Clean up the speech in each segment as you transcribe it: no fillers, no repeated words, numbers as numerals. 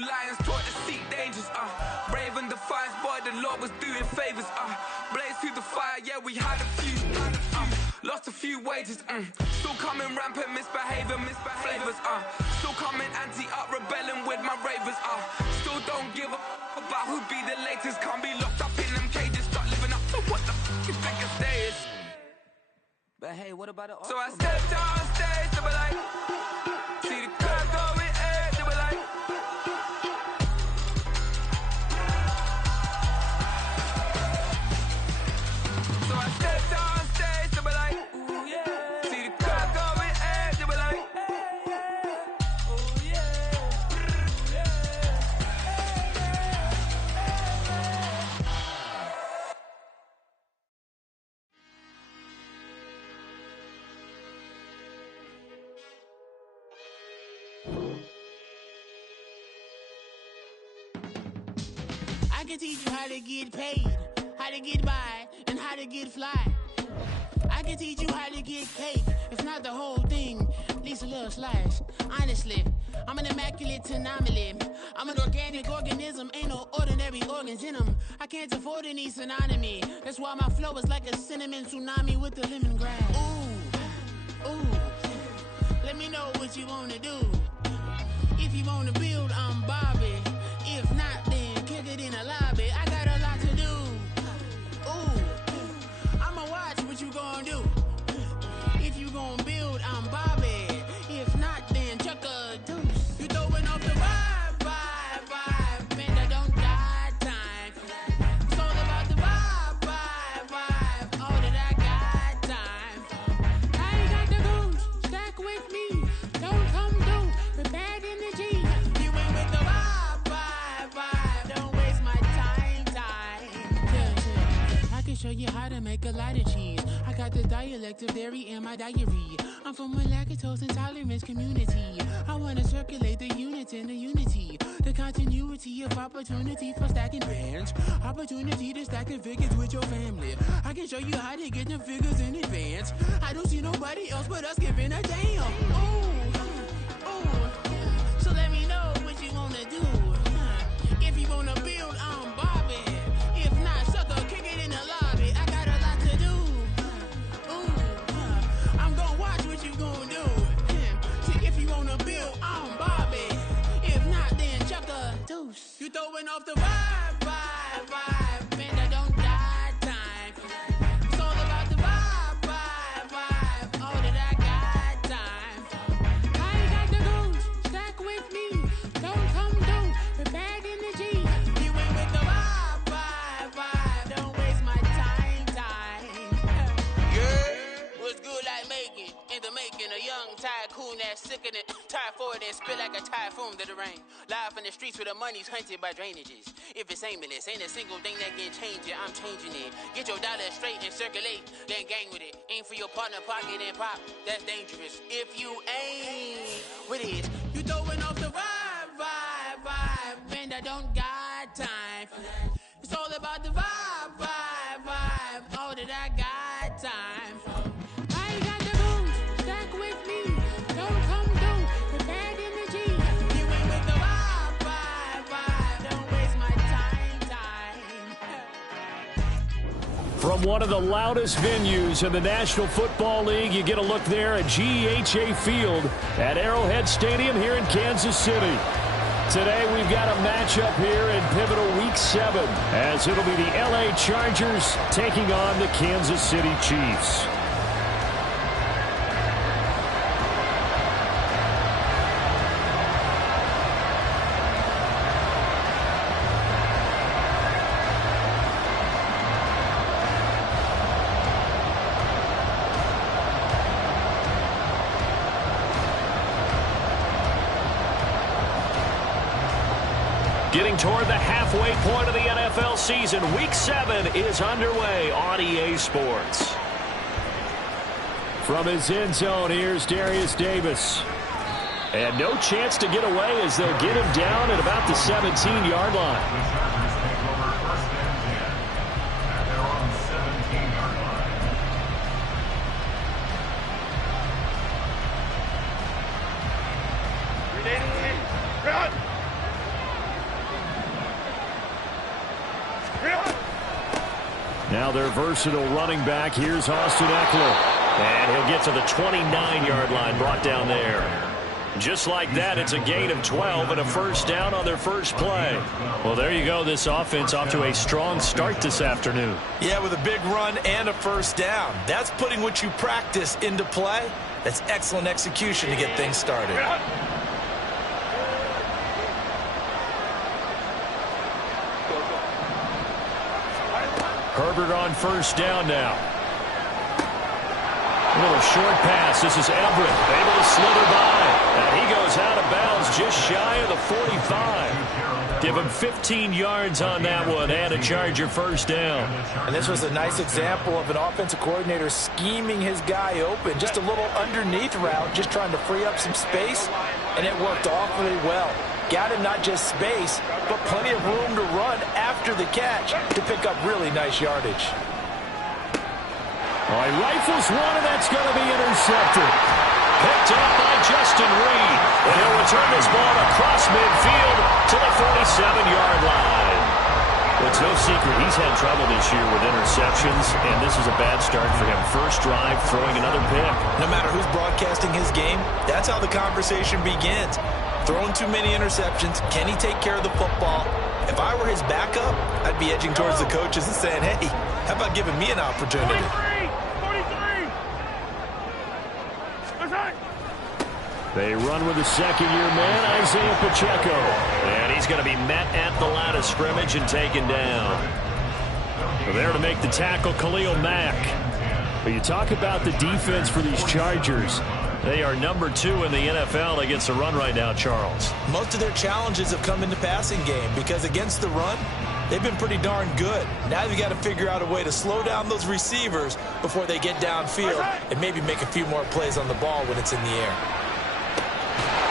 lions taught to seek dangers, brave and defiance, boy, the Lord was doing favors, blaze through the fire, yeah, we had a few, lost a few wages, still coming rampant, misbehavior, flavors, still coming anti-up, rebelling with my ravers, still don't give up about who be the latest, can't be locked up in them cages, start living up to what the f*** you think your day is. But hey, what about it? So I stepped on stage, they were like, see the crowd going air, they were like, so I stepped on stage, they were like, ooh yeah, see the crowd going air, they were like, ooh yeah, I can teach you how to get paid, how to get by, and how to get fly. I can teach you how to get cake, if not the whole thing, at least a little slice. Honestly, I'm an immaculate anomaly. I'm an organic organism, ain't no ordinary organs in them. I can't afford any synonymy. That's why my flow is like a cinnamon tsunami with the lemongrass. Ooh, ooh, let me know what you wanna do. If you wanna build, I'm Bobby. If not, then kick it in the lobby. I got a lot to do. Ooh, I'ma watch what you gon' do. If you gon' build, I'm Bobby. If not, then chuck a deuce. You throwing off the vibe, man, that don't die time. It's all about the vibe, all that I got time. I ain't got the goose, stack with me. Don't come through with bad energy. You ain't with the vibe, don't waste my time. Yeah. I can show you how to make a lot of cheese. I got the dialect of dairy in my diary. I'm from a lactose intolerance community. I wanna circulate the units in the unity. The continuity of opportunity for stacking bands. Opportunity to stack the figures with your family. I can show you how to get them figures in advance. I don't see nobody else but us giving a damn. Ooh, so let me know what you wanna do. If you wanna build, I'm Bobby. If not, sucker, kick it in the lobby. I got a lot to do. I'm gonna watch what you gonna do. See, if you wanna build, I'm Bobby. If not, then chuck a deuce. You throwing off the vibe, man, that don't die time. It's all about the vibe, all that I got time. I ain't got the goose, stack with me. Don't come through with bad energy. You ain't with the vibe, don't waste my time. Yeah, what's good like making? In the making, a young tycoon that's sicker than tired for it and spit like a typhoon to the rain. Live in the streets where the money's hunted by drainages. If it's aimless, ain't a single thing that can change it. I'm changing it. Get your dollar straight and circulate, then gang with it. Aim for your partner, pocket and pop. That's dangerous. If you ain't with it, you throwing off the vibe, man, that don't got time. It's all about the vibe, all that I got time. I ain't got the goose, stack with me. Don't come through with bad energy. You ain't with the vibe, don't waste my time. From one of the loudest venues in the National Football League, you get a look there at GEHA Field at Arrowhead Stadium here in Kansas City. Today we've got a matchup here in pivotal Week 7 as it'll be the LA Chargers taking on the Kansas City Chiefs. Getting toward the halfway point of the NFL season, Week 7 is underway on EA Sports. From his end zone, here's Darius Davis. And no chance to get away as they'll get him down at about the 17-yard line. Now their versatile running back. Here's Austin Eckler. And he'll get to the 29-yard line, brought down there. Just like that, it's a gain of 12 and a first down on their first play. Well, there you go. This offense off to a strong start this afternoon. Yeah, with a big run and a first down. That's putting what you practice into play. That's excellent execution to get things started. Herbert on first down now. A little short pass. This is Everett able to slither by. And he goes out of bounds just shy of the 45. Give him 15 yards on that one and a Charger first down. And this was a nice example of an offensive coordinator scheming his guy open. Just a little underneath route, just trying to free up some space. And it worked awfully well. Got him not just space, but plenty of room to run after the catch to pick up really nice yardage. All right, rifles one, and that's going to be intercepted. Picked up by Justin Reed. And he'll return this ball across midfield to the 47-yard line. Well, it's no secret he's had trouble this year with interceptions, and this is a bad start for him. First drive, throwing another pick. No matter who's broadcasting his game, that's how the conversation begins. Throwing too many interceptions. Can he take care of the football? If I were his backup, I'd be edging towards the coaches and saying, hey, how about giving me an opportunity? 43! They run with the second-year man, Isaiah Pacheco. And he's going to be met at the line of scrimmage and taken down. So there to make the tackle, Khalil Mack. But you talk about the defense for these Chargers. They are number 2 in the NFL against the run right now, Charles. Most of their challenges have come in the passing game because against the run, they've been pretty darn good. Now you've got to figure out a way to slow down those receivers before they get downfield and maybe make a few more plays on the ball when it's in the air.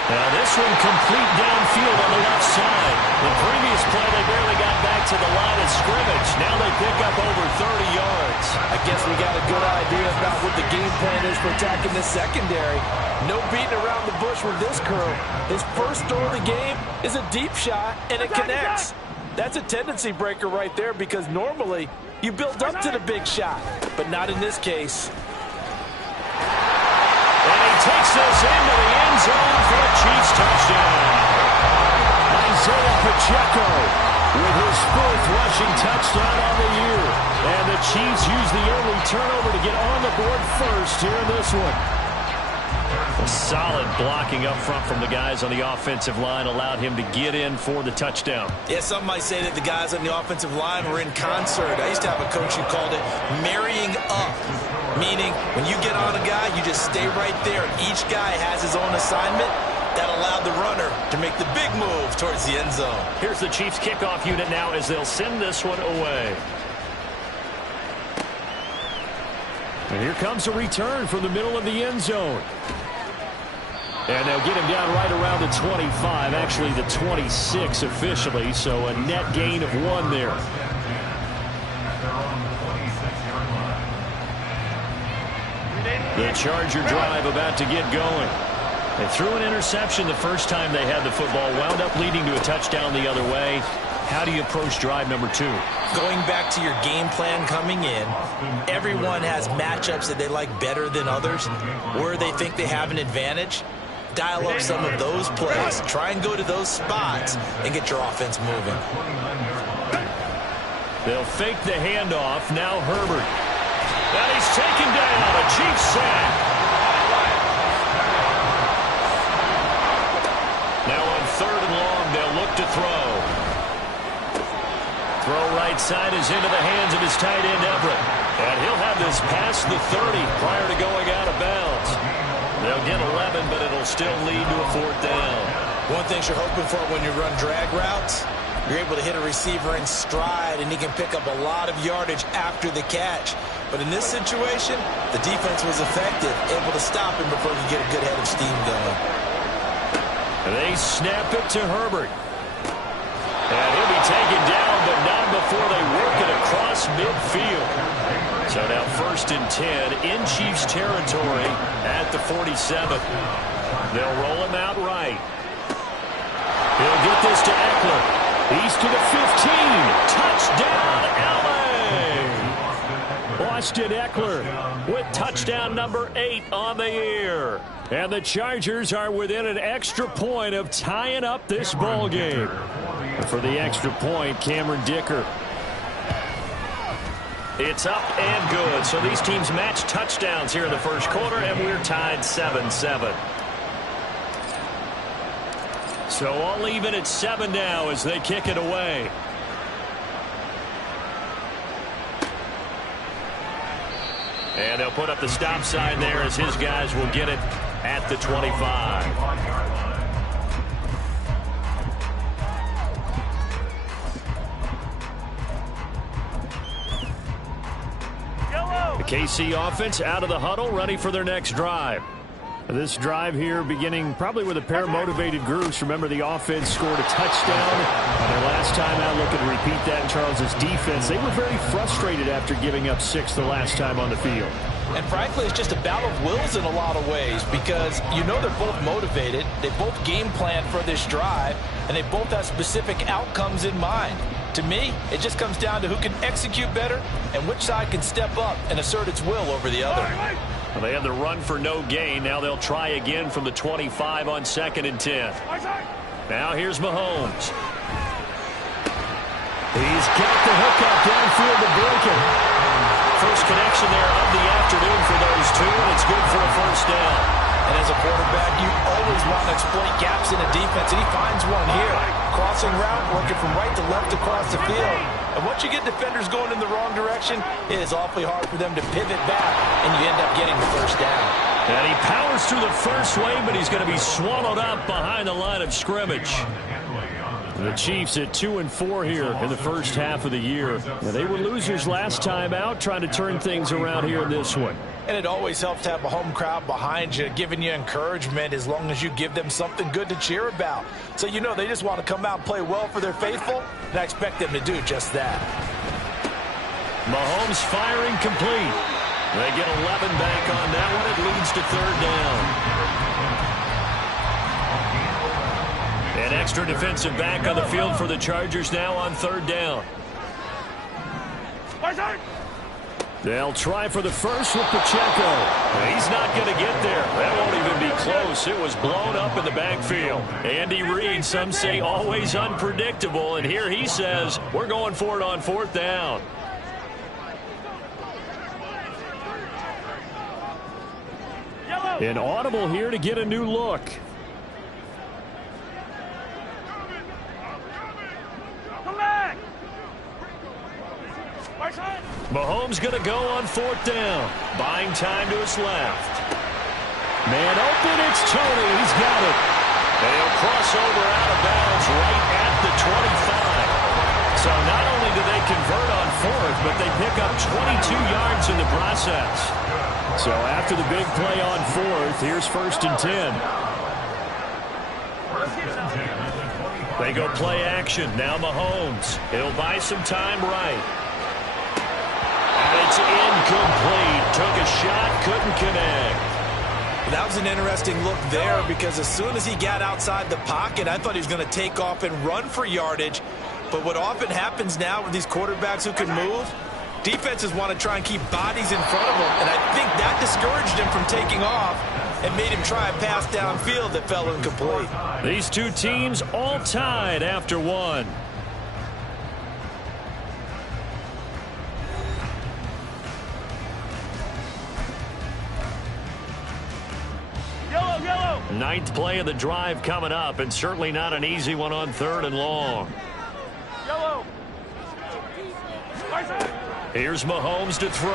Now this one complete downfield on the left side. The previous play, they barely got back to the line of scrimmage. Now they pick up over 30 yards. I guess we got a good idea about what the game plan is for attacking the secondary. No beating around the bush with this crew. His first throw of the game is a deep shot, and it connects. That's a tendency breaker right there because normally you build up to the big shot, but not in this case. And he takes this into the end zone for a Chiefs touchdown. Isaiah Pacheco with his 4th rushing touchdown on the year. And the Chiefs use the early turnover to get on the board first here in this one. A solid blocking up front from the guys on the offensive line allowed him to get in for the touchdown. Yeah, some might say that the guys on the offensive line were in concert. I used to have a coach who called it marrying up, meaning when you get on a guy, you just stay right there. Each guy has his own assignment. That allowed the runner to make the big move towards the end zone. Here's the Chiefs kickoff unit now as they'll send this one away. And here comes a return from the middle of the end zone. And they'll get him down right around the 25, actually the 26 officially, so a net gain of 1 there. The Charger drive about to get going. They threw an interception the first time they had the football, wound up leading to a touchdown the other way. How do you approach drive number 2? Going back to your game plan coming in, everyone has matchups that they like better than others, where they think they have an advantage. Dial up some of those plays. Try and go to those spots and get your offense moving. They'll fake the handoff. Now Herbert. And he's taken down. A Chiefs sack. Now on 3rd and long, they'll look to throw. Throw right side is into the hands of his tight end, Everett. And he'll have this past the 30 prior to going out of bounds. They'll get 11, but it'll still lead to a 4th down. One thing you're hoping for when you run drag routes, you're able to hit a receiver in stride, and he can pick up a lot of yardage after the catch. But in this situation, the defense was effective, able to stop him before he could get a good head of steam going. They snap it to Herbert. And he'll be taken down, but not before they work it across midfield. So now 1st and 10 in Chiefs territory at the 47. They'll roll him out right. He'll get this to Eckler. He's to the 15. Touchdown, LA! Austin Eckler with touchdown number 8 on the year. And the Chargers are within an extra point of tying up this ball game. And for the extra point, Cameron Dicker. It's up and good. So these teams match touchdowns here in the first quarter, and we're tied 7-7. So all even at 7 now as they kick it away. And they'll put up the stop sign there as his guys will get it at the 25. The KC offense out of the huddle, ready for their next drive. This drive here beginning probably with a pair of motivated groups. Remember, the offense scored a touchdown on their last time out. Looking to repeat that in Charles' defense. They were very frustrated after giving up 6 the last time on the field. And frankly, it's just a battle of wills in a lot of ways because you know they're both motivated. They both game plan for this drive, and they both have specific outcomes in mind. To me, it just comes down to who can execute better and which side can step up and assert its will over the other. Well, they have the run for no gain. Now they'll try again from the 25 on 2nd and 10. Now here's Mahomes. He's got the hookup downfield to break it. First connection there of the afternoon for those two, and it's good for a first down. And as a quarterback, you always want to exploit gaps in a defense, and he finds one here. Crossing route, working from right to left across the field. And once you get defenders going in the wrong direction, it is awfully hard for them to pivot back, and you end up getting the first down. And he powers through the first wave, but he's going to be swallowed up behind the line of scrimmage. The Chiefs at 2-4 here in the first half of the year. Now, they were losers last time out, trying to turn things around here in this one. And it always helps to have a home crowd behind you, giving you encouragement as long as you give them something good to cheer about. So you know they just want to come out and play well for their faithful, and I expect them to do just that. Mahomes firing complete. They get 11 back on that one. It leads to 3rd down. An extra defensive back on the field for the Chargers now on 3rd down. They'll try for the first with Pacheco. He's not going to get there. That won't even be close. It was blown up in the backfield. Andy Reid, some say always unpredictable, and here he says we're going for it on 4th down. An audible here to get a new look. Mahomes going to go on 4th down. Buying time to his left. Man open, it's Tony. He's got it. And he'll cross over out of bounds right at the 25. So not only do they convert on 4th, but they pick up 22 yards in the process. So after the big play on 4th, here's 1st and 10. They go play action. Now Mahomes. He'll buy some time right. And it's incomplete. Took a shot, couldn't connect. That was an interesting look there because as soon as he got outside the pocket, I thought he was going to take off and run for yardage. But what often happens now with these quarterbacks who can move, defenses want to try and keep bodies in front of them. And I think that discouraged him from taking off and made him try a pass downfield that fell incomplete. These two teams all tied after one. Ninth play of the drive coming up, and certainly not an easy one on 3rd and long. Here's Mahomes to throw.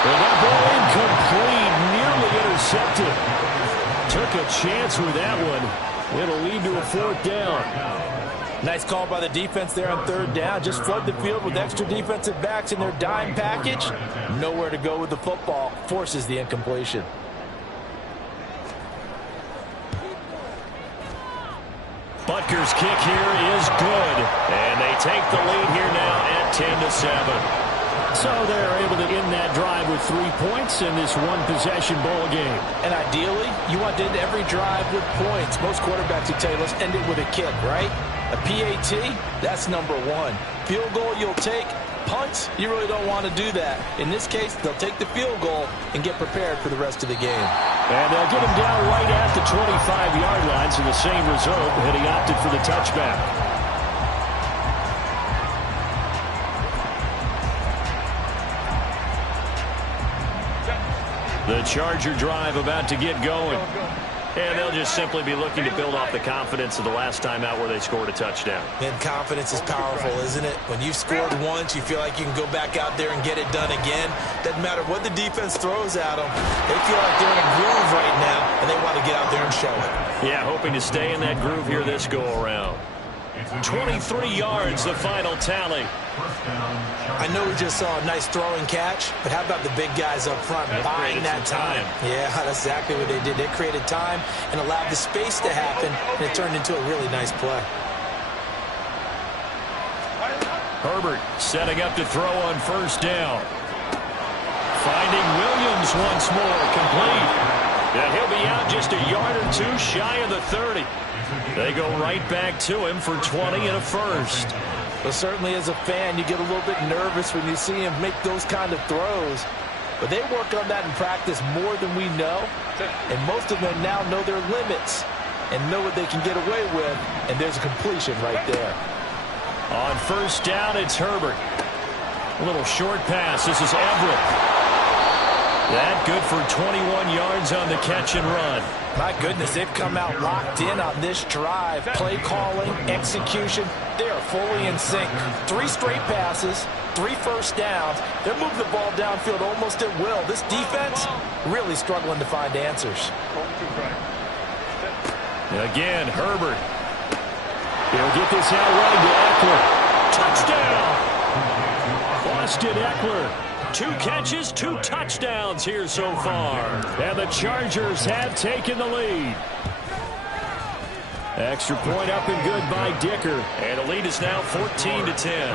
Well, that ball incomplete, nearly intercepted. Took a chance with that one. It'll lead to a 4th down. Nice call by the defense there on 3rd down. Just flood the field with extra defensive backs in their dime package. Nowhere to go with the football. Forces the incompletion. Butker's kick here is good. And they take the lead here now at 10-7. So they're able to end that drive with 3 points in this one-possession ball game. And ideally, you want to end every drive with points. Most quarterbacks would tell you, let's end it with a kick, right? A PAT, that's number one. Field goal you'll take. Punts, you really don't want to do that. In this case, they'll take the field goal and get prepared for the rest of the game. And they'll get him down right at the 25-yard line, so the same result, and he opted for the touchback. The Charger drive about to get going. And they'll just simply be looking to build off the confidence of the last time out where they scored a touchdown. And confidence is powerful, isn't it? When you've scored once, you feel like you can go back out there and get it done again. Doesn't matter what the defense throws at them. They feel like they're in a groove right now, and they want to get out there and show it. Yeah, hoping to stay in that groove here this go-around. 23 yards, the final tally. I know we just saw a nice throwing catch, but how about the big guys up front buying that time? Yeah, that's exactly what they did. They created time and allowed the space to happen, and it turned into a really nice play. Herbert setting up to throw on first down. Finding Williams once more, complete. And he'll be out just a yard or two shy of the 30. They go right back to him for 20 and a first. Well, certainly as a fan, you get a little bit nervous when you see him make those kind of throws. But they work on that in practice more than we know. And most of them now know their limits and know what they can get away with. And there's a completion right there. On first down, it's Herbert. A little short pass. This is Everett. That good for 21 yards on the catch and run. My goodness, they've come out locked in on this drive. Play calling, execution, they are fully in sync. 3 straight passes, 3 first downs. They're moving the ball downfield almost at will. This defense really struggling to find answers. Again, Herbert. He'll get this out running to Eckler. Touchdown! Austin Eckler. 2 catches, 2 touchdowns here so far. And the Chargers have taken the lead. Extra point up and good by Dicker. And the lead is now 14-10.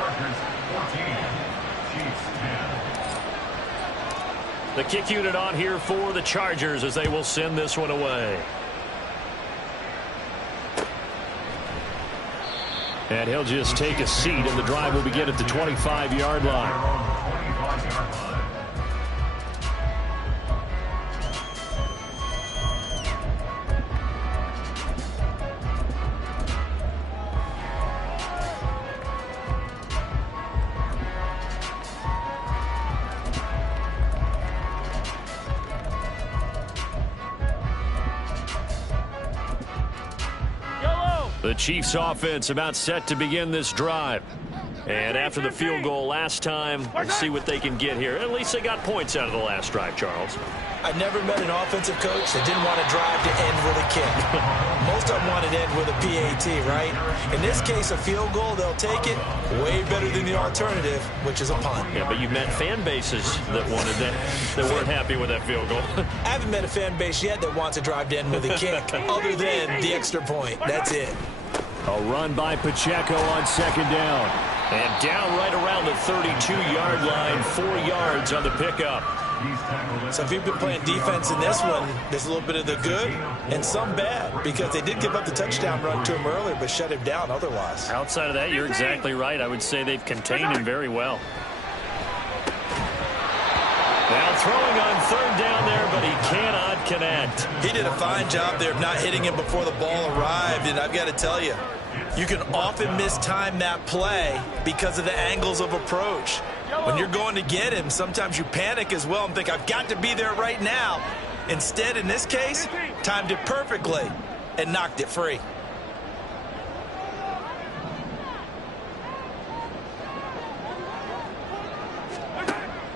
The kick unit on here for the Chargers as they will send this one away. And he'll just take a seat, and the drive will begin at the 25-yard line. The Chiefs offense about set to begin this drive. And after the field goal last time, we'll see what they can get here. At least they got points out of the last drive, Charles. I've never met an offensive coach that didn't want to drive to end with a kick. Most of them wanted to end with a PAT, right? In this case, a field goal, they'll take it. Way better than the alternative, which is a punt. Yeah, but you've met fan bases that wanted that, that weren't happy with that field goal. I haven't met a fan base yet that wants to drive to end with a kick, other than the extra point. That's it. A run by Pacheco on second down. And down right around the 32-yard line, 4 yards on the pickup. So if you've been playing defense in this one, there's a little bit of the good and some bad, because they did give up the touchdown run to him earlier, but shut him down otherwise. Outside of that, you're exactly right. I would say they've contained him very well. Now throwing on third down there, but he cannot connect. He did a fine job there of not hitting him before the ball arrived, and I've got to tell you, you can often mistime that play because of the angles of approach. When you're going to get him, sometimes you panic as well and think, I've got to be there right now. Instead, in this case, timed it perfectly and knocked it free.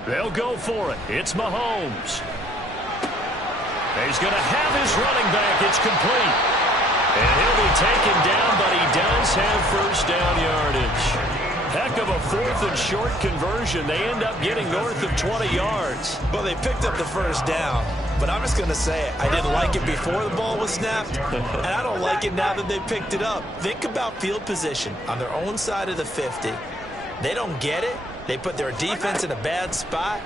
They'll go for it. It's Mahomes. He's going to have his running back. It's complete. And he'll be taken down, but he does have first down yardage. Heck of a 4th and short conversion. They end up getting north of 20 yards. Well, they picked up the first down, but I'm just going to say it. I didn't like it before the ball was snapped, and I don't like it now that they picked it up. Think about field position on their own side of the 50. They don't get it. They put their defense in a bad spot,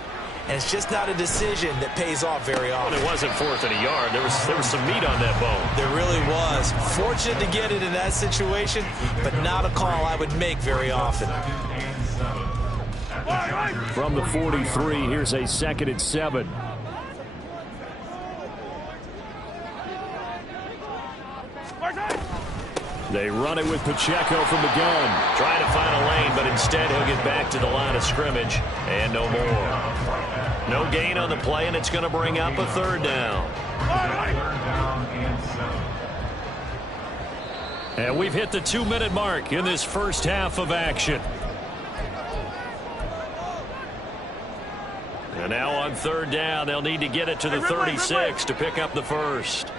and it's just not a decision that pays off very often. Well, it wasn't 4th and a yard. There was some meat on that bone. There really was. Fortunate to get it in that situation, but not a call I would make very often. From the 43, here's a 2nd and 7. They run it with Pacheco from the gun. Trying to find a lane, but instead he'll get back to the line of scrimmage, and no more. No gain on the play, and it's going to bring up a 3rd down. And we've hit the 2-minute mark in this first half of action. And now on 3rd down, they'll need to get it to the 36 to pick up the first.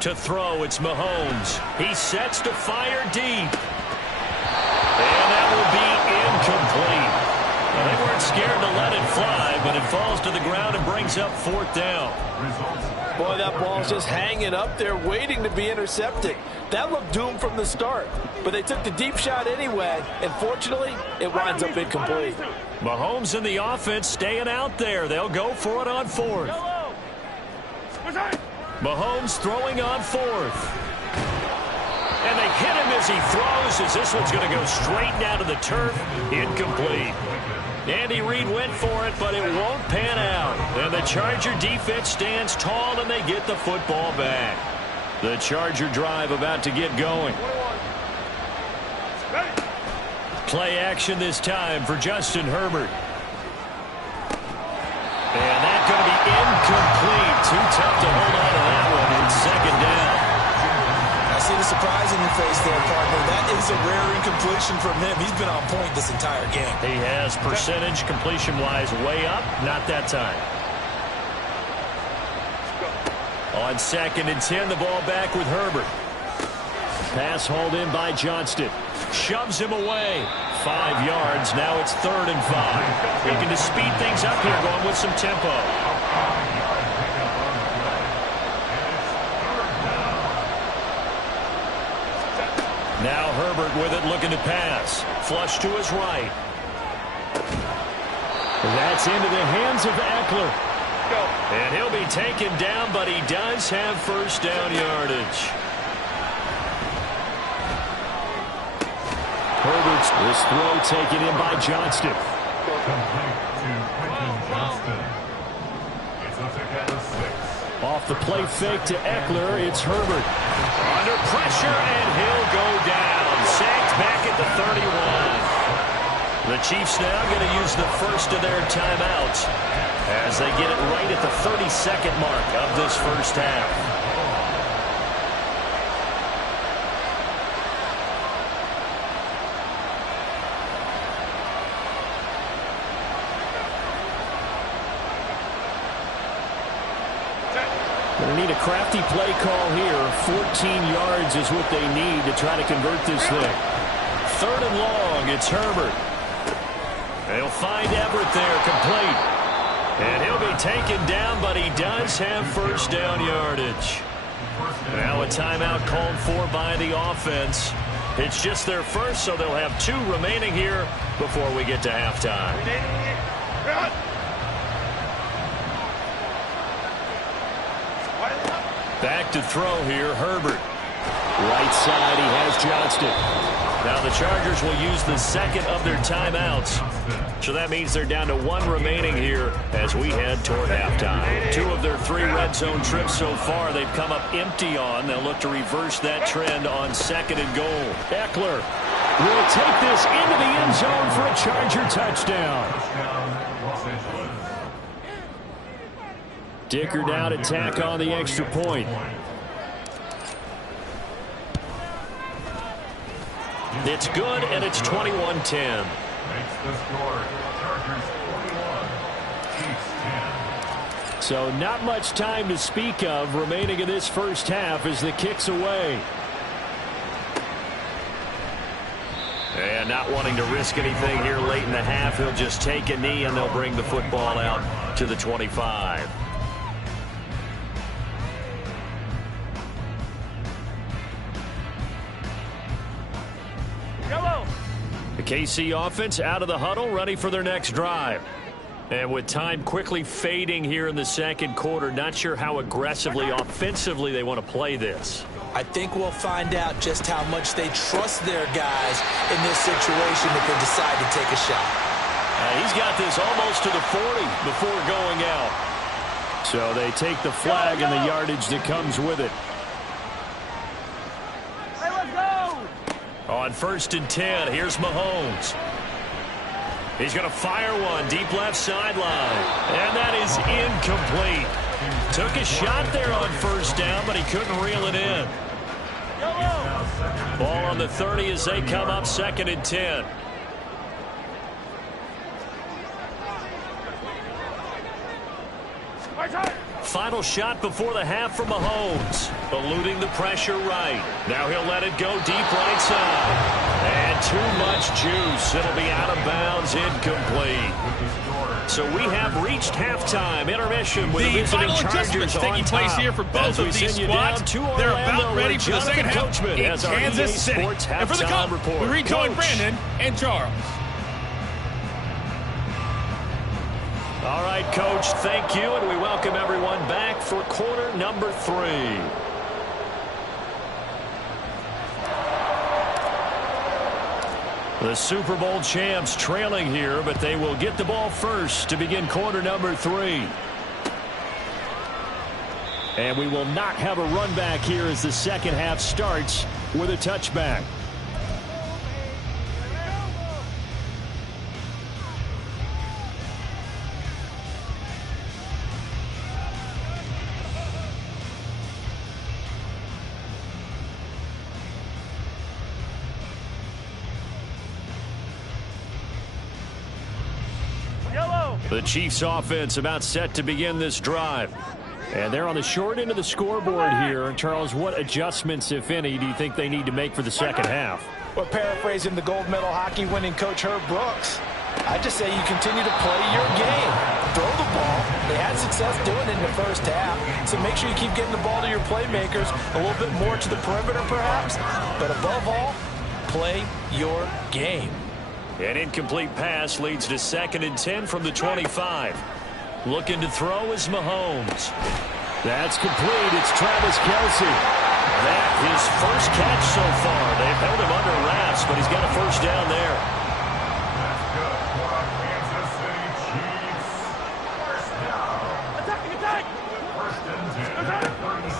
To throw, it's Mahomes. He sets to fire deep. And that will be incomplete. Well, they weren't scared to let it fly, but it falls to the ground and brings up 4th down. Boy, that ball's just hanging up there waiting to be intercepted. That looked doomed from the start, but they took the deep shot anyway, and fortunately, it winds up incomplete. Mahomes and the offense staying out there. They'll go for it on 4th. Mahomes throwing on 4th. And they hit him as he throws, as this one's going to go straight down to the turf. Incomplete. Andy Reid went for it, but it won't pan out. And the Charger defense stands tall, and they get the football back. The Charger drive about to get going. Play action this time for Justin Herbert. And that's going to be incomplete. Too tough to hold on to that one. It's 2nd down. I see the surprise in your face there, partner. That is a rare incompletion from him. He's been on point this entire game. He has percentage completion-wise way up. Not that time. On 2nd and 10, the ball back with Herbert. Pass hauled in by Johnston. Shoves him away. 5 yards. Now it's 3rd and 5. Looking to speed things up here, going with some tempo. Now Herbert with it, looking to pass. Flush to his right. That's into the hands of Eckler. And he'll be taken down, but he does have 1st down yardage. Herbert's this throw taken in by Johnston. Off the play fake to Eckler, it's Herbert. Under pressure, and he'll go down. Sacked back at the 31. The Chiefs now going to use the first of their timeouts as they get it right at the 32nd mark of this first half. Going to need a crafty play call here. 14 yards is what they need to try to convert this thing. 3rd and long, it's Herbert. They'll find Everett there, complete. And he'll be taken down, but he does have 1st down yardage. Now a timeout called for by the offense. It's just their first, so they'll have 2 remaining here before we get to halftime. Back to throw here, Herbert. Right side, he has Johnston. Now the Chargers will use the 2nd of their timeouts. So that means they're down to 1 remaining here as we head toward halftime. 2 of their 3 red zone trips so far they've come up empty on. They'll look to reverse that trend on 2nd and goal. Eckler will take this into the end zone for a Charger touchdown. Dicker down to tack on the extra point. It's good, and it's 21-10. So not much time to speak of remaining in this first half as the kick's away. And not wanting to risk anything here late in the half, he'll just take a knee, and they'll bring the football out to the 25. KC offense out of the huddle, ready for their next drive. And with time quickly fading here in the second quarter, not sure how aggressively, offensively they want to play this. I think we'll find out just how much they trust their guys in this situation if they decide to take a shot. He's got this almost to the 40 before going out. So they take the flag and the yardage that comes with it. Hey, let's go! On 1st and 10, here's Mahomes. He's going to fire one deep left sideline. And that is incomplete. Took a shot there on 1st down, but he couldn't reel it in. Ball on the 30 as they come up 2nd and 10. Final shot before the half from Mahomes. Eluding the pressure right. Now he'll let it go deep right side. And too much juice. It'll be out of bounds, incomplete. So we have reached halftime, intermission with the final adjustments taking place here for both of these squads. They're about ready for the second half in Kansas City. And for the Cup, we rejoin Brandon and Charles. All right, Coach, thank you, and we welcome everyone back for quarter number 3. The Super Bowl champs trailing here, but they will get the ball first to begin quarter number 3. And we will not have a run back here as the second half starts with a touchback. The Chiefs offense about set to begin this drive. And they're on the short end of the scoreboard here. And Charles, what adjustments, if any, do you think they need to make for the second half? Well, paraphrasing the gold medal hockey winning coach Herb Brooks, I just say you continue to play your game. Throw the ball. They had success doing it in the first half. So make sure you keep getting the ball to your playmakers, a little bit more to the perimeter perhaps. But above all, play your game. An incomplete pass leads to 2nd and 10 from the 25. Looking to throw is Mahomes. That's complete. It's Travis Kelce. That his first catch so far. They've held him under wraps, but he's got a first down there.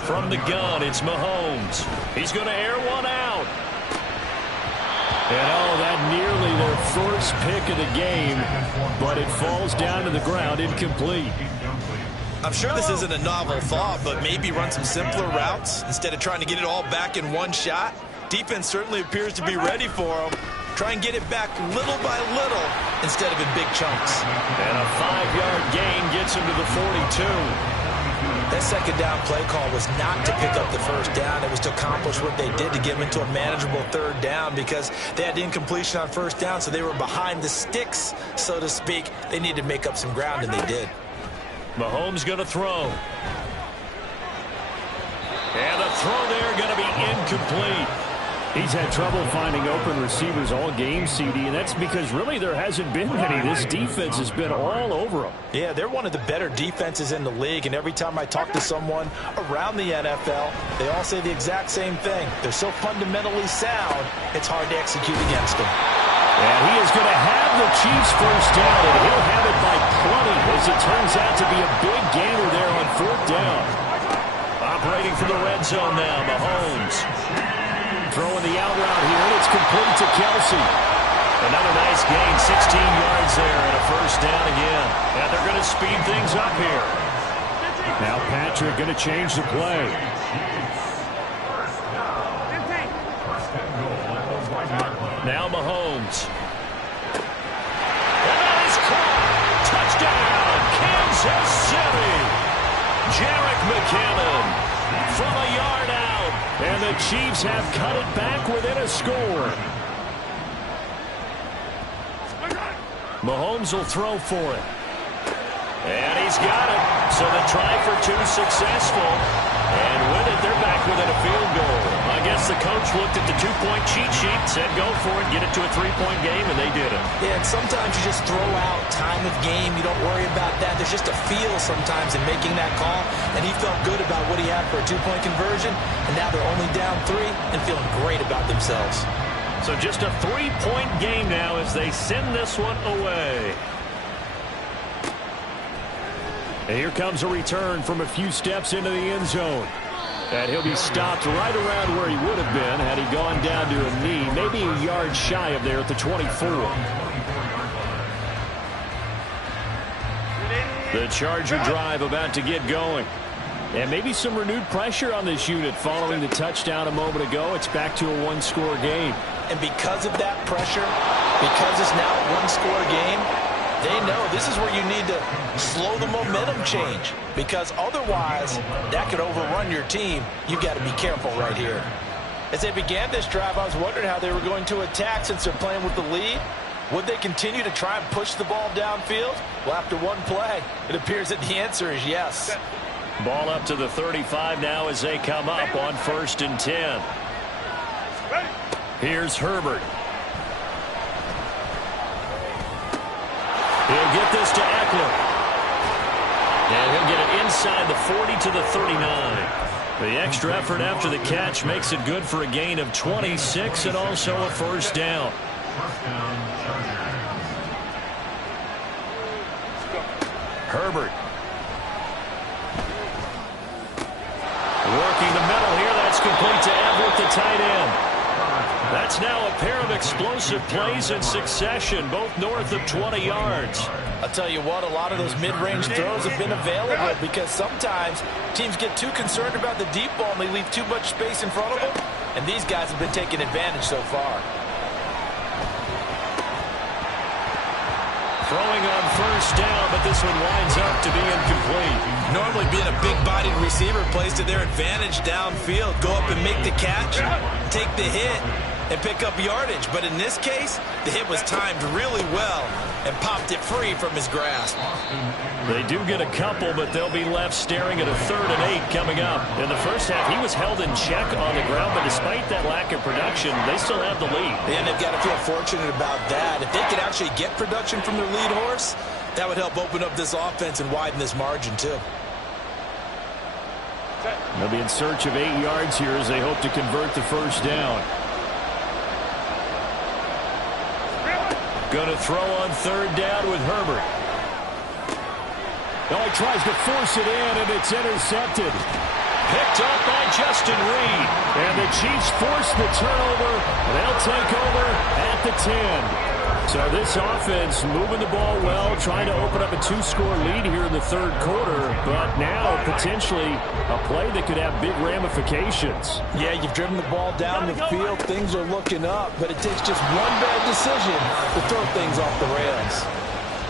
From the gun, it's Mahomes. He's going to air one out. And that nearly their first pick of the game, but it falls down to the ground, incomplete. I'm sure this isn't a novel thought, but maybe run some simpler routes instead of trying to get it all back in one shot. Defense certainly appears to be ready for them. Try and get it back little by little instead of in big chunks. And a 5-yard gain gets him to the 42. That second down play call was not to pick up the first down. It was to accomplish what they did to get them into a manageable third down because they had incompletion on first down, so they were behind the sticks, so to speak. They needed to make up some ground, and they did. Mahomes going to throw. And the throw there going to be incomplete. He's had trouble finding open receivers all game, CD, and that's because really there hasn't been many. This defense has been all over them. Yeah, they're one of the better defenses in the league, and every time I talk to someone around the NFL, they all say the exact same thing. They're so fundamentally sound, it's hard to execute against them. And he is going to have the Chiefs first down, and he'll have it by plenty, as it turns out to be a big gainer there on 4th down. Operating from the red zone now, Mahomes. Throwing the out route here, and it's complete to Kelce. Another nice gain, 16 yards there, and a first down again. And they're going to speed things up here. Now Patrick going to change the play. Now Mahomes. And that is caught. Touchdown, Kansas City. Jerick McKinnon from a yard out. And the Chiefs have cut it back within a score. Mahomes will throw for it. And he's got it. So the try for 2 successful. And with it. They're back within a field goal. I guess the coach looked at the two-point cheat sheet, said go for it, get it to a three-point game, and they did it. Yeah, and sometimes you just throw out time of game. You don't worry about that. There's just a feel sometimes in making that call, and he felt good about what he had for a two-point conversion, and now they're only down 3 and feeling great about themselves. So just a 3-point game now as they send this one away. And here comes a return from a few steps into the end zone. And he'll be stopped right around where he would have been had he gone down to a knee, maybe a yard shy of there at the 24. The Charger drive about to get going. And maybe some renewed pressure on this unit following the touchdown a moment ago. It's back to a one-score game. And because of that pressure, because it's now a one-score game, they know this is where you need to slow the momentum change, because otherwise that could overrun your team. You've got to be careful right here. As they began this drive, I was wondering how they were going to attack since they're playing with the lead. Would they continue to try and push the ball downfield? Well, after one play, it appears that the answer is yes. Ball up to the 35 now as they come up on 1st and 10. Here's Herbert. He'll get this to Eckler. And he'll get it inside the 40 to the 39. The extra effort after the catch makes it good for a gain of 26 and also a first down. Herbert. Working the middle here. That's complete to Everett, the tight end. That's now a pair of explosive plays in succession, both north of 20 yards. I'll tell you what, a lot of those mid-range throws have been available because sometimes teams get too concerned about the deep ball and they leave too much space in front of them, and these guys have been taking advantage so far. Throwing on first down, but this one winds up to be incomplete. Normally being a big-bodied receiver plays to their advantage downfield. Go up and make the catch, take the hit, and pick up yardage. But in this case, the hit was timed really well and popped it free from his grasp. They do get a couple, but they'll be left staring at a 3rd and 8 coming up. In the first half, he was held in check on the ground, but despite that lack of production, they still have the lead. And they've got to feel fortunate about that. If they could actually get production from their lead horse, that would help open up this offense and widen this margin, too. They'll be in search of 8 yards here as they hope to convert the first down. Going to throw on 3rd down with Herbert. Now he tries to force it in, and it's intercepted. Picked up by Justin Reed. And the Chiefs force the turnover. They'll take over at the 10. So this offense moving the ball well, trying to open up a 2-score lead here in the 3rd quarter, but now potentially a play that could have big ramifications. Yeah, you've driven the ball down the field. Things are looking up, but it takes just one bad decision to throw things off the rails.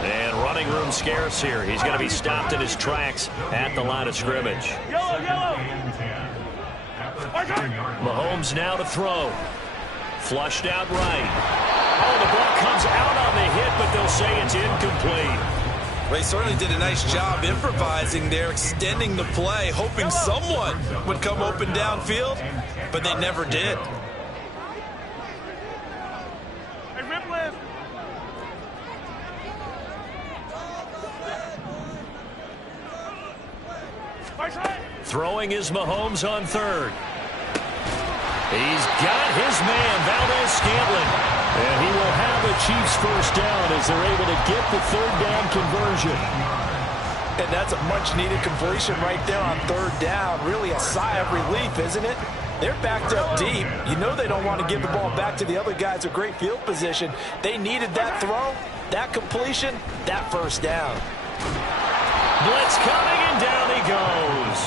And running room scarce here. He's going to be stopped in his tracks at the line of scrimmage. Mahomes now to throw. Flushed out right. Oh, the ball comes out on the hit, but they'll say it's incomplete. Well, they certainly did a nice job improvising there, extending the play, hoping someone would come open downfield, but they never did. Throwing is Mahomes on 3rd. He's got his man, Valdes-Scantling. And he will have a Chiefs first down as they're able to get the 3rd down conversion. And that's a much-needed completion right there on 3rd down. Really a sigh of relief, isn't it? They're backed up deep. You know they don't want to give the ball back to the other guys with great field position. They needed that throw, that completion, that first down. Blitz coming, and down he goes.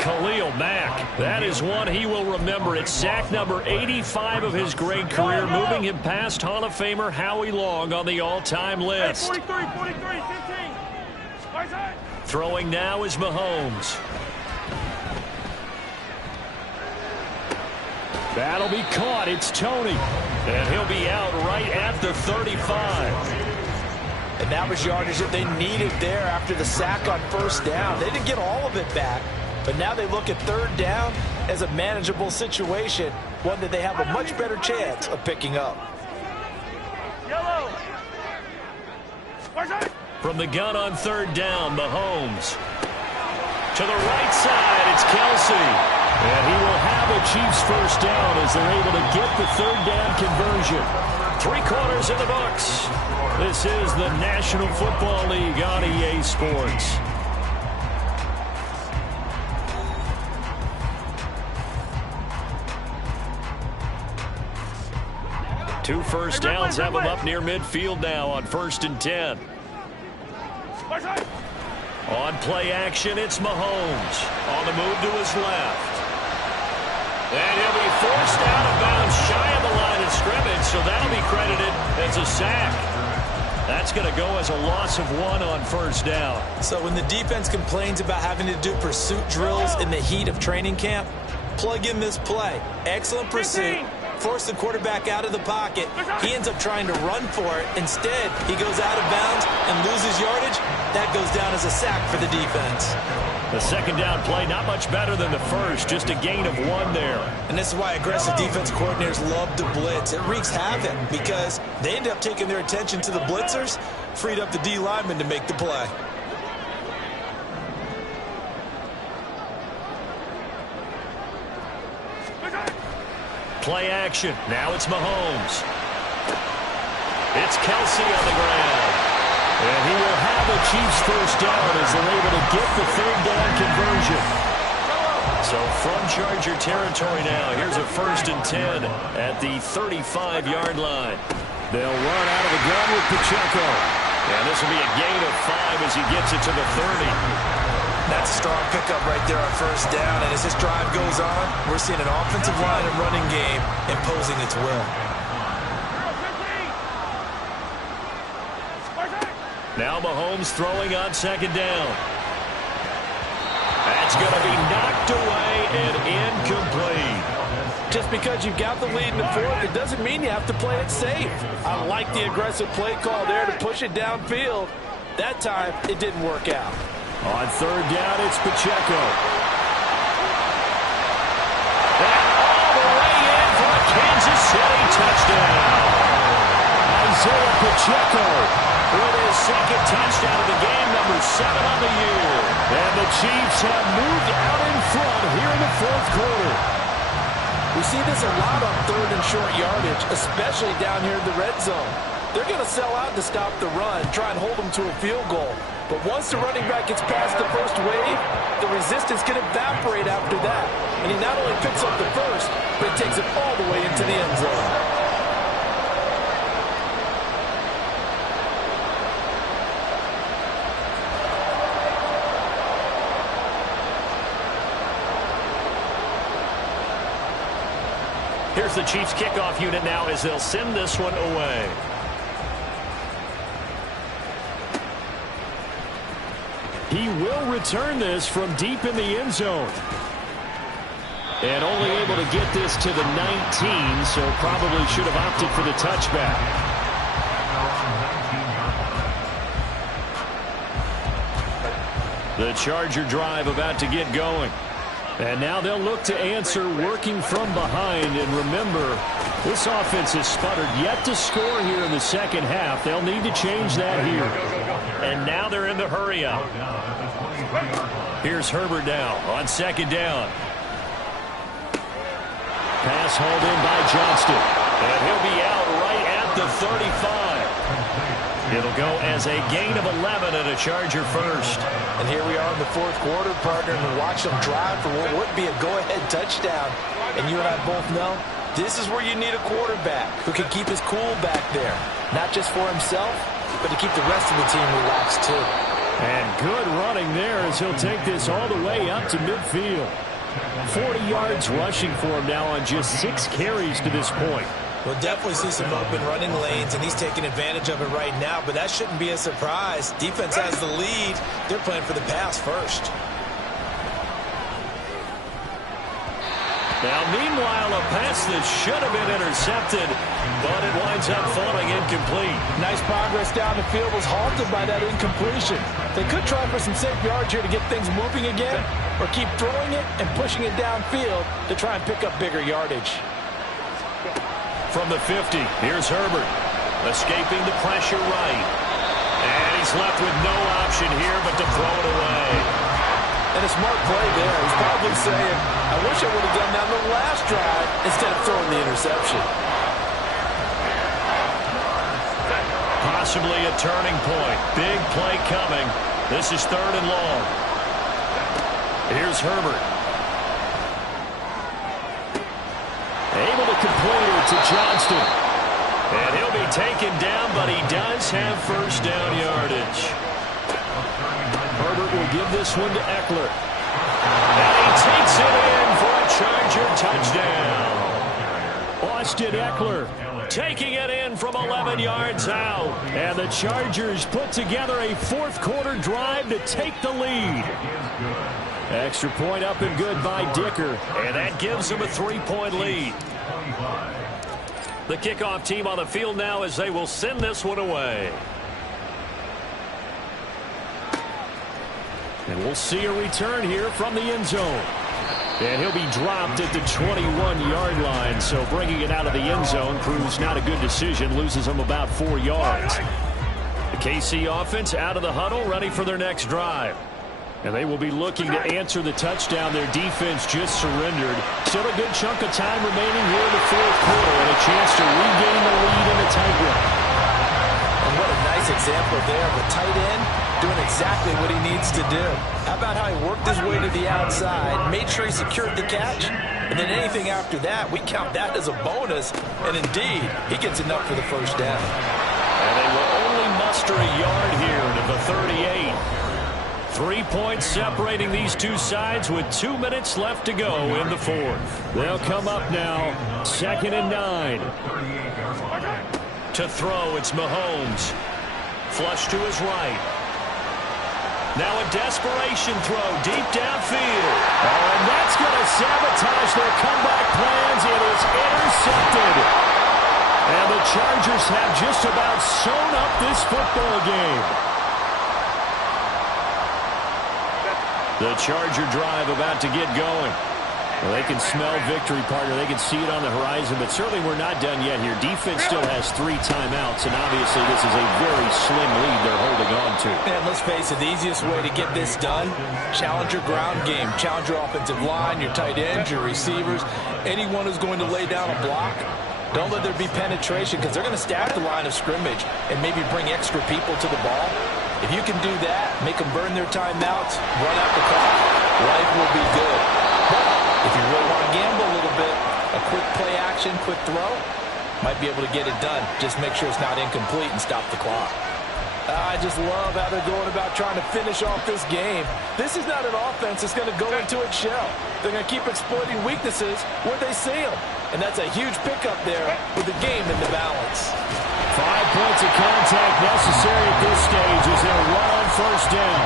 Khalil Mack, that is one he will remember. It's sack number 85 of his great career, moving him past Hall of Famer Howie Long on the all-time list. 43, 15. Throwing now is Mahomes. That'll be caught. It's Tony. And he'll be out right at the 35. And that was yardage that they needed there after the sack on first down. They didn't get all of it back, But now they look at third down as a manageable situation, one that they have a much better chance of picking up. From the gun on third down, Mahomes. To the right side, it's Kelsey. And he will have a Chiefs first down as they're able to get the third down conversion. 3 quarters in the books. This is the National Football League on EA Sports. Two first downs have them up near midfield now on 1st and 10. On play action, it's Mahomes. On the move to his left. And he'll be forced out of bounds shy of the line of scrimmage, so that'll be credited as a sack. That's going to go as a loss of 1 on 1st down. So when the defense complains about having to do pursuit drills in the heat of training camp, plug in this play. Excellent pursuit. Force the quarterback out of the pocket. He ends up trying to run for it. Instead, he goes out of bounds and loses yardage. That goes down as a sack for the defense. The second down play, not much better than the first. Just a gain of 1 there. And this is why aggressive defense coordinators love to blitz. It wreaks havoc because they end up taking their attention to the blitzers, freed up the D lineman to make the play. Play action. Now it's Mahomes. It's Kelsey on the ground. And he will have a Chiefs first down as they're able to get the third down conversion. So from Charger territory now, here's a 1st and 10 at the 35-yard line. They'll run out of the gun with Pacheco. And this will be a gain of 5 as he gets it to the 30. That's a strong pickup right there on 1st down. And as this drive goes on, we're seeing an offensive line and running game imposing its will. Now Mahomes throwing on 2nd down. That's going to be knocked away and incomplete. Just because you've got the lead in the 4th, it doesn't mean you have to play it safe. I like the aggressive play call there to push it downfield. That time, it didn't work out. On 3rd down, it's Pacheco. And all the way in for a Kansas City touchdown. Isaiah Pacheco with his 2nd touchdown of the game, number 7 on the year. And the Chiefs have moved out in front here in the 4th quarter. We see this a lot on 3rd and short yardage, especially down here in the red zone. They're going to sell out to stop the run, try and hold them to a field goal. But once the running back gets past the first wave, the resistance can evaporate after that. And he not only picks up the first, but he takes it all the way into the end zone. Here's the Chiefs kickoff unit now as they'll send this one away. He will return this from deep in the end zone. And only able to get this to the 19, so probably should have opted for the touchback. The Charger drive about to get going. And now they'll look to answer working from behind. And remember, this offense has sputtered yet to score here in the 2nd half. They'll need to change that here. And now they're in the hurry up. Here's Herbert now on 2nd down. Pass hauled in by Johnston. And he'll be out right at the 35. It'll go as a gain of 11 and a Charger first. And here we are in the 4th quarter, partner, and we watch them drive for what would be a go-ahead touchdown. And you and I both know this is where you need a quarterback who can keep his cool back there. Not just for himself, but to keep the rest of the team relaxed too. And good running there as he'll take this all the way up to midfield. 40 yards rushing for him now on just 6 carries to this point. We'll definitely see some open running lanes, and he's taking advantage of it right now, but that shouldn't be a surprise. Defense has the lead. They're playing for the pass first. Now, meanwhile, a pass that should have been intercepted, but it winds up falling incomplete. Nice progress down the field was halted by that incompletion. They could try for some safe yards here to get things moving again, or keep throwing it and pushing it downfield to try and pick up bigger yardage. From the 50, here's Herbert, escaping the pressure right. And he's left with no option here but to throw it away. And a smart play there. He's probably saying, I wish I would have done that on the last drive instead of throwing the interception. Possibly a turning point. Big play coming. This is 3rd and long. Here's Herbert. Able to complete it to Johnston. And he'll be taken down, but he does have first down yardage. Herbert will give this one to Eckler. And he takes it in for a Charger touchdown. Austin Eckler taking it in from 11 yards out. And the Chargers put together a 4th quarter drive to take the lead. Extra point up and good by Dicker. And that gives them a 3-point lead. The kickoff team on the field now as they will send this one away. And we'll see a return here from the end zone. And he'll be dropped at the 21-yard line. So bringing it out of the end zone proves not a good decision. Loses him about 4 yards. The KC offense out of the huddle, ready for their next drive. And they will be looking to answer the touchdown their defense just surrendered. Still a good chunk of time remaining here in the 4th quarter and a chance to regain the lead in the tightrope. And what a nice example there of a tight end doing exactly what he needs to do. How about how he worked his way to the outside, made sure he secured the catch, and then anything after that, we count that as a bonus. And indeed, he gets enough for the first down. And they will only muster a yard here to the 38. 3 points separating these two sides with 2 minutes left to go in the 4th. They'll come up now, 2nd and 9. To throw, it's Mahomes. Flush to his right. Now a desperation throw deep downfield. Oh, and that's going to sabotage their comeback plans. It is intercepted. And the Chargers have just about sewn up this football game. The Charger drive about to get going. Well, they can smell victory, partner. They can see it on the horizon, but certainly we're not done yet here. Defense still has 3 timeouts, and obviously this is a very slim lead they're holding on to. And let's face it, the easiest way to get this done, challenge your ground game. Challenge your offensive line, your tight ends, your receivers, anyone who's going to lay down a block. Don't let there be penetration because they're going to stack the line of scrimmage and maybe bring extra people to the ball. If you can do that, make them burn their timeouts, run out the clock, life will be good. But if you really want to gamble a little bit, a quick play action, quick throw, might be able to get it done. Just make sure it's not incomplete and stop the clock. I just love how they're going about trying to finish off this game. This is not an offense that's going to go into its shell. They're going to keep exploiting weaknesses where they see them. And that's a huge pickup there with the game in the balance. 5 points of contact necessary at this stage as they'll run on first down.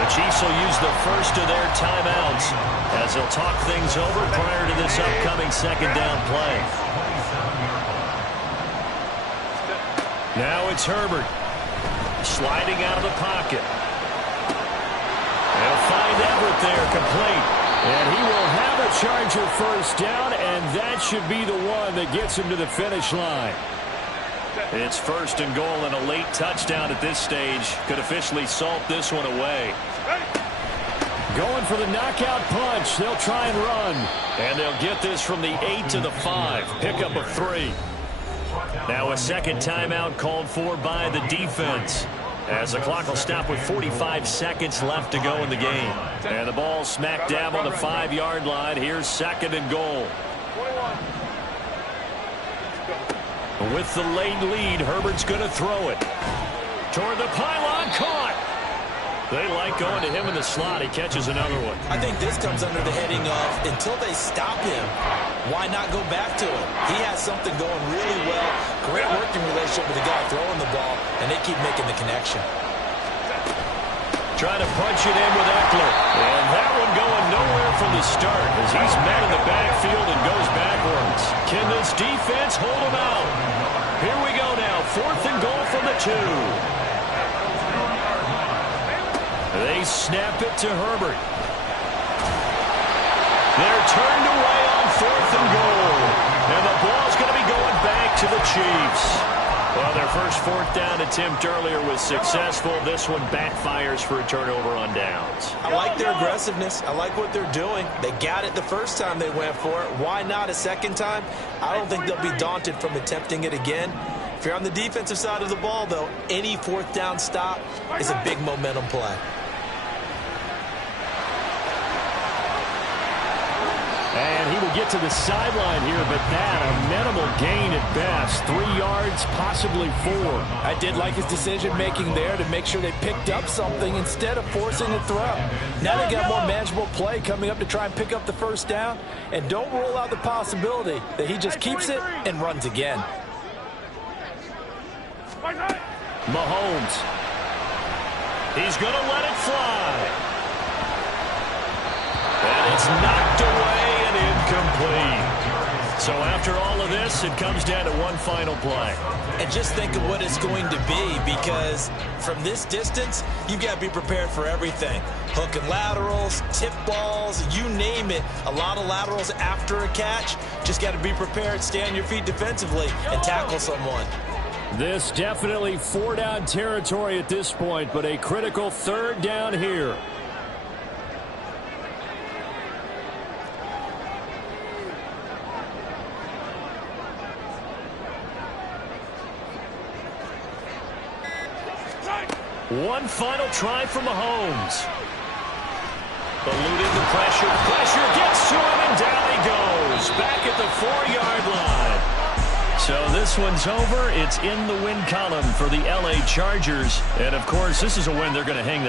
The Chiefs will use the first of their timeouts as they'll talk things over prior to this upcoming 2nd down play. Now it's Herbert. Sliding out of the pocket. They'll find Everett there, complete. And he will have a Charger first down, and that should be the one that gets him to the finish line. It's 1st and goal, and a late touchdown at this stage could officially salt this one away. Going for the knockout punch. They'll try and run. And they'll get this from the 8 to the 5. Pickup of 3. Now a 2nd timeout called for by the defense, as the clock will stop with 45 seconds left to go in the game. And the ball smack dab on the 5-yard line. Here's 2nd and goal. With the late lead, Herbert's going to throw it. Toward the pylon, caught. They like going to him in the slot. He catches another one. I think this comes under the heading of, until they stop him, why not go back to him? He has something going really well. Great working relationship with the guy throwing the ball, and they keep making the connection. Trying to punch it in with Eckler. And that one going nowhere from the start as he's met in the backfield and goes backwards. Can this defense hold him out? Here we go now. 4th and goal from the 2. They snap it to Herbert. They're turned away on 4th and goal. And the ball's going to be going back to the Chiefs. Well, their first 4th down attempt earlier was successful. This one backfires for a turnover on downs. I like their aggressiveness. I like what they're doing. They got it the first time they went for it. Why not a second time? I don't think they'll be daunted from attempting it again. If you're on the defensive side of the ball, though, any 4th down stop is a big momentum play. And he will get to the sideline here, but that a minimal gain at best. 3 yards, possibly 4. I did like his decision-making there to make sure they picked up something instead of forcing a throw. Now they got more manageable play coming up to try and pick up the first down. And don't rule out the possibility that he just keeps it and runs again. Mahomes. He's going to let it fly. And it's knocked away and incomplete. So after all of this, it comes down to one final play. And just think of what it's going to be, because from this distance, you've got to be prepared for everything. Hook and laterals, tip balls, you name it. A lot of laterals after a catch. Just got to be prepared, stay on your feet defensively, and tackle someone. This definitely 4-down territory at this point, but a critical 3rd down here. One final try for Mahomes. Eluding the pressure. Pressure gets to him, and down he goes. Back at the 4-yard line. So this one's over. It's in the win column for the L.A. Chargers. And, of course, this is a win they're going to hang their